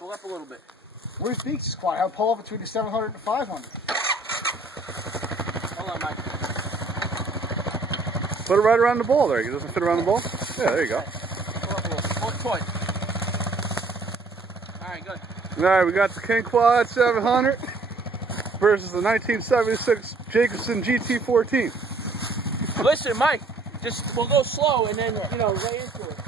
Pull up a little bit. Where's Beach Squad? I'll pull up between the 700 and 500. Hold on, Mike. Put it right around the ball there. It doesn't fit around the ball? Yeah, there you go. Pull up a little. Pull it toy. Alright, good. Alright, we got the King Quad 700 versus the 1976 Jacobson GT14. Listen, Mike, we'll go slow and then, lay into it.